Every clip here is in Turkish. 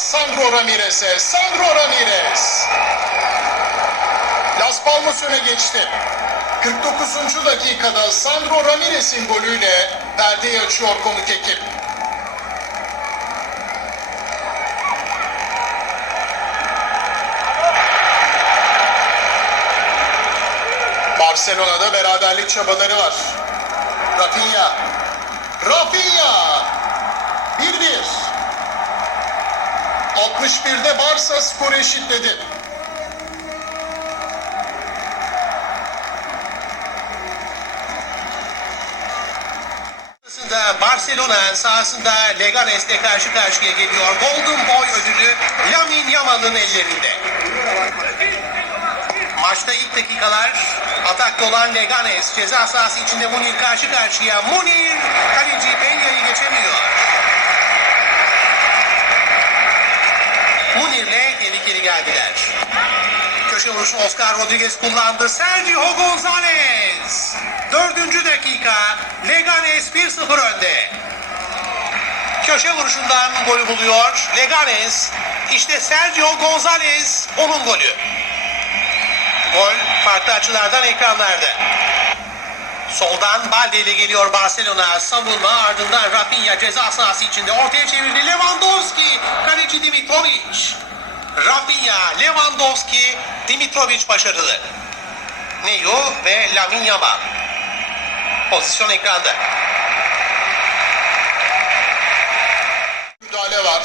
Sandro Ramirez'e. Sandro Ramirez. Las Palmas öne geçti. 49. dakikada Sandro Ramirez'in golüyle perdeyi açıyor konuk ekip. Barcelona'da beraberlik çabaları var. Rafinha. Rafinha. 1-1. 61'de Barça skoru eşitledi. Barcelona sahasında Leganes'le karşı karşıya geliyor. Golden Boy ödülü Lamin Yamal'ın ellerinde. Maçta ilk dakikalar atakta olan Leganes ceza sahası içinde Munir karşı karşıya. Munir kaleci Peña'yı geçemiyor. Munir'le tehlikeli geldiler. Köşe vuruşu Oscar Rodriguez kullandı. Sergio Gonzalez. Dördüncü dakika. Leganes 1-0 önde. Köşe vuruşundan golü buluyor. Leganes. İşte Sergio Gonzalez onun golü. Gol farklı açılardan ekranlarda. Soldan Balde ile geliyor Barcelona. Savunma ardından Rafinha ceza sahası içinde ortaya çevirdi. Lewandowski, kaleci Dimitrovic. Rafinha, Lewandowski, Dimitrovic başarılı. Neyo ve Lamin Yamal. Pozisyon ekranda. Müdahale var.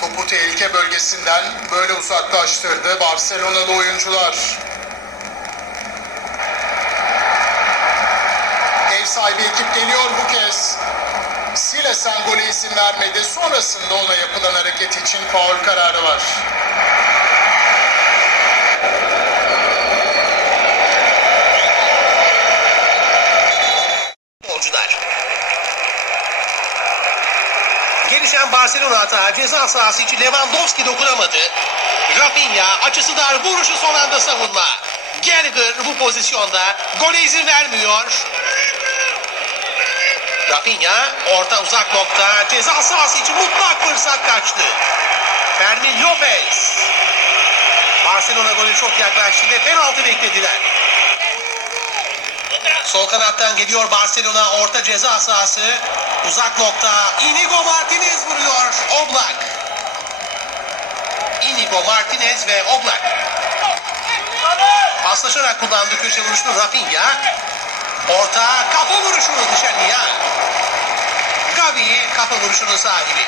Topu tehlike bölgesinden böyle uzaklaştırdı Barcelona'lı oyuncular. Ev sahibi ekip geliyor bu kez. Silesen golü izin vermedi. Sonrasında ona yapılan hareket için faul kararı var. Futbolcular. Gelişen Barcelona hata ceza sahası için Lewandowski dokunamadı. Rafinha açısı dar vuruşu son anda savunma. Gallagher bu pozisyonda gole izin vermiyor. Rafinha orta uzak nokta ceza sahası için mutlak fırsat kaçtı. Fermin Lopez. Barcelona golü çok yaklaştı ve penaltı beklediler. Sol kanattan geliyor Barcelona orta ceza sahası. Uzak nokta. Inigo Martinez vuruyor. Oblak. Inigo Martinez ve Oblak. Paslaşarak kullandı köşe vuruşunu Rafinha. Orta kafa vuruşu dışarıya. Gavi kafa vuruşunun sahibi.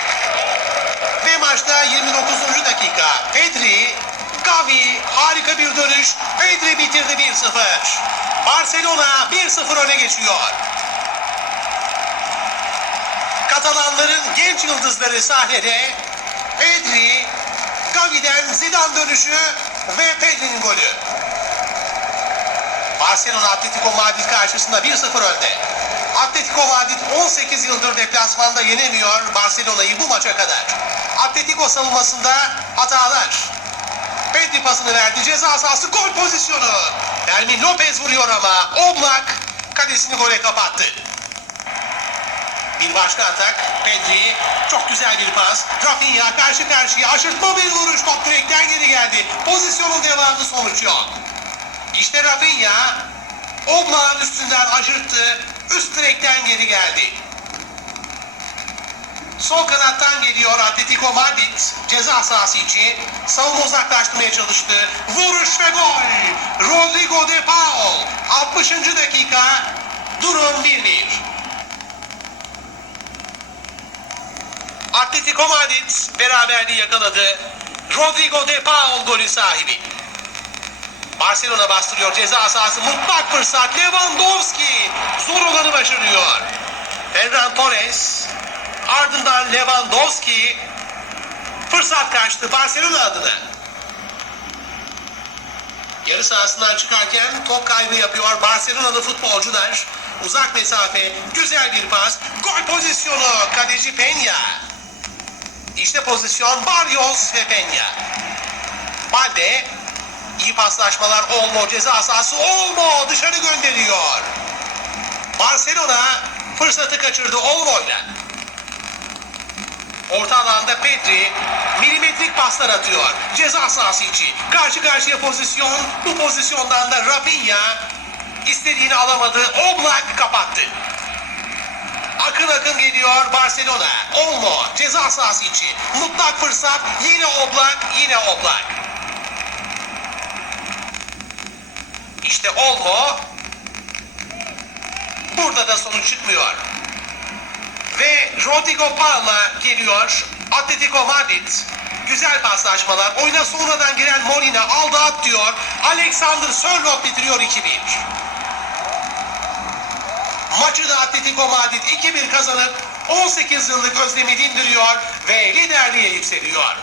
Ve maçta 29. dakika. Pedri, Gavi harika bir dönüş. Pedri bitirdi 1-0. Barcelona 1-0 öne geçiyor. Katalanların genç yıldızları sahnede. Pedri, Gavi'den Zidane dönüşü ve Pedri'nin golü. Barcelona Atletico Madrid karşısında 1-0 önde. Atletico Madrid 18 yıldır deplasmanda yenemiyor Barcelona'yı bu maça kadar. Atletico savunmasında hatalar. Pedri pasını verdi ceza sahası gol pozisyonu. Fermin Lopez vuruyor ama Oblak kalesini gole kapattı. Bir başka atak. Pedri çok güzel bir pas. Rafinha karşı karşıya aşırtma bir vuruş. Top direkten geri geldi. Pozisyonun devamı sonuç yok. İşte Rafinha Oblak'ın üstünden aşırttı. Üst direkten geri geldi. Sol kanattan geliyor Atletico Madrid ceza sahası için savunma uzaklaştırmaya çalıştı. Vuruş ve gol. Rodrigo de Paul 60. dakika durum 1-1. Atletico Madrid beraberliği yakaladı. Rodrigo de Paul golü sahibi. Barcelona bastırıyor ceza sahası mutlak fırsat. Lewandowski zor olanı başarıyor. Ferran Torres ardından Lewandowski fırsat kaçtı Barcelona adına. Yarı sahasından çıkarken top kaybı yapıyor Barcelona'lı futbolcular. Uzak mesafe, güzel bir pas, gol pozisyonu, kaleci Peña. İşte pozisyon Barrios ve Peña. Balde iyi paslaşmalar Olmo ceza sahası Olmo dışarı gönderiyor. Barcelona fırsatı kaçırdı Olmo'yla. Orta alanda Pedri milimetrik paslar atıyor. Ceza sahası içi. Karşı karşıya pozisyon. Bu pozisyondan da Rafinha istediğini alamadı. Oblak kapattı. Akın akın geliyor Barcelona. Olmo ceza sahası içi. Mutlak fırsat. Yine Oblak, yine Oblak. İşte Olmo. Burada da sonuç çıkmıyor. Ve Rodrigo Parla geliyor. Atletico Madrid. Güzel paslaşmalar. Oyuna sonradan giren Molina aldı at diyor. Alexander Sörloth bitiriyor 2-1. Maçı da Atletico Madrid 2-1 kazanıp 18 yıllık özlemi dindiriyor ve liderliğe yükseliyor.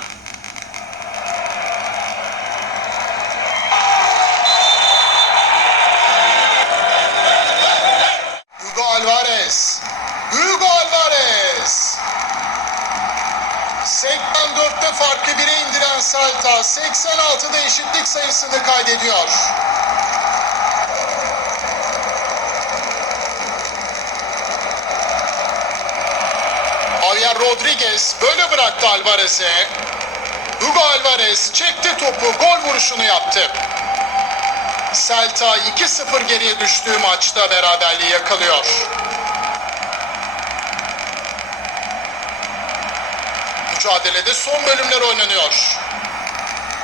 Hugo Alvarez. Hugo Alvarez. 84'te farkı 1'e indiren Salta 86'da eşitlik sayısını kaydediyor. Javier Rodriguez böyle bıraktı Alvarez'e. Hugo Alvarez çekti topu gol vuruşunu yaptı. Celta 2-0 geriye düştüğü maçta beraberliği yakalıyor. Mücadelede son bölümler oynanıyor.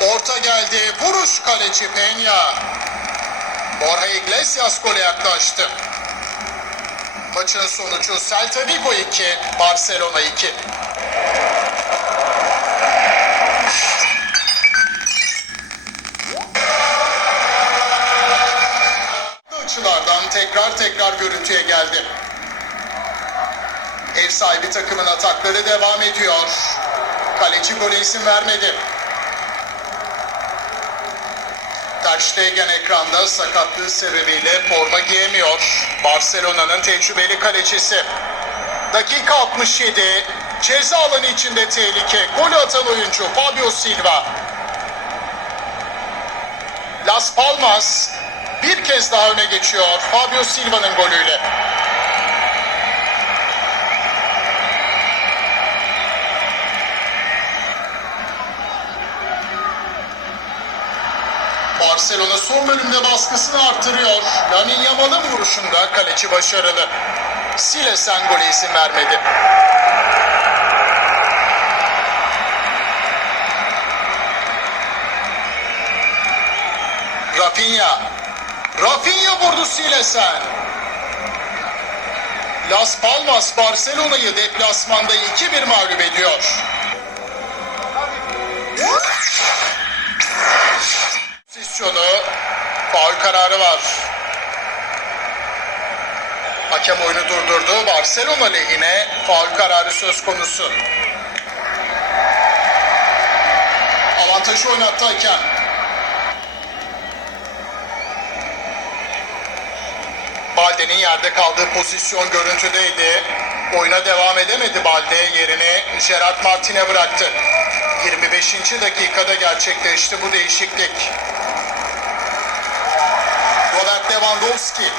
Orta geldi. Vuruş kaleci Peña. Borja Iglesias gole yaklaştı. Maçın sonucu Celta Vigo 2, Barcelona 2. açılardan tekrar tekrar görüntüye geldi. Ev sahibi takımın atakları devam ediyor. Kaleci gole isim vermedi. Ter Stegen ekranda sakatlığı sebebiyle forma giyemiyor. Barcelona'nın tecrübeli kalecisi. Dakika 67. Ceza alanı içinde tehlike. Golü atan oyuncu Fabio Silva. Las Palmas bir kez daha öne geçiyor Fabio Silva'nın golüyle. Barcelona son bölümde baskısını arttırıyor. Lamin Yamal'ın vuruşunda kaleci başarılı. Silesen gole izin vermedi. Rafinha. Rafinha vurdu Silesen. Las Palmas Barcelona'yı deplasmanda 2-1 mağlup ediyor. Pozisyonu faul kararı var. Hakem oyunu durdurdu. Barcelona lehine faul kararı söz konusu. Avantajı oynattı hakem. Balde'nin yerde kaldığı pozisyon görüntüdeydi. Oyuna devam edemedi Balde. Yerini Gerard Martin'e bıraktı. 25. dakikada gerçekleşti bu değişiklik. Robert Lewandowski.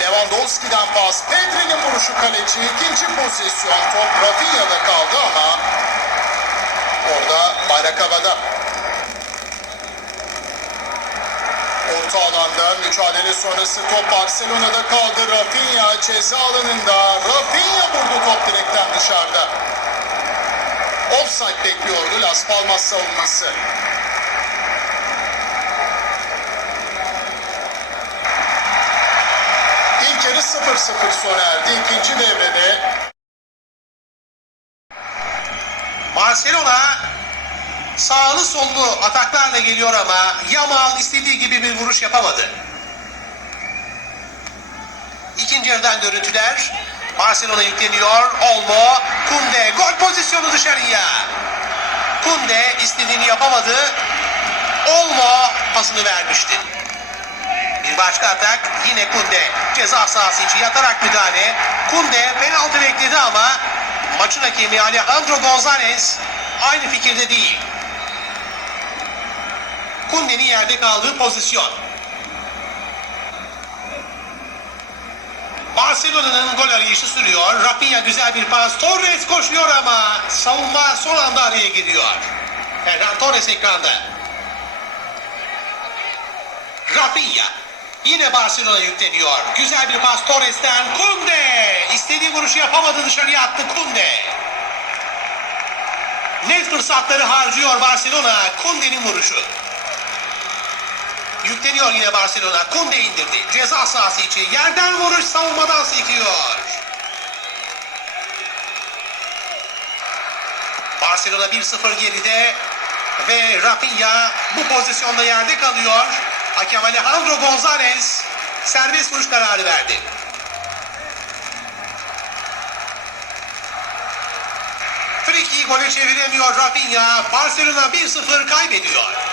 Lewandowski'den pas. Pedri'nin vuruşu kaleci. İkinci pozisyon. Top Rafinha'da kaldı ama orada bayrak havada. Orta alanda mücadele sonrası top Barcelona'da kaldı. Rafinha ceza alanında. Rafinha vurdu top direkten dışarıda. Offside bekliyordu Las Palmas savunması. Yarı 0-0 sona erdi. İkinci devrede Barcelona sağlı sollu ataklarla geliyor ama Yamal istediği gibi bir vuruş yapamadı. İkinci yarıdan görüntüler. Barcelona yükleniyor. Olmo, Kunde gol pozisyonu dışarıya. Kunde istediğini yapamadı. Olmo pasını vermişti. Bir başka atak yine Kunde. Ceza sahası içi yatarak müdahale. Kunde penaltı bekledi ama maçın hakemi Alejandro Gonzalez aynı fikirde değil. Kunde'nin yerde kaldığı pozisyon. Barcelona'nın gol arayışı sürüyor. Rafinha güzel bir pas. Torres koşuyor ama savunma son anda araya giriyor. Ferran Torres ekranda. Rafinha. Yine Barcelona yükleniyor. Güzel bir pas Torres'ten. Kunde. İstediği vuruşu yapamadı dışarıya attı Kunde. Net fırsatları harcıyor Barcelona. Kunde'nin vuruşu. Yükleniyor yine Barcelona. Kunde indirdi. Ceza sahası içi. Yerden vuruş savunmadan sekiyor. Barcelona 1-0 geride ve Rafinha bu pozisyonda yerde kalıyor. Hakem Alejandro Gonzalez serbest vuruş kararı verdi. Friki'yi gole çeviremiyor Rafinha. Barcelona 1-0 kaybediyor.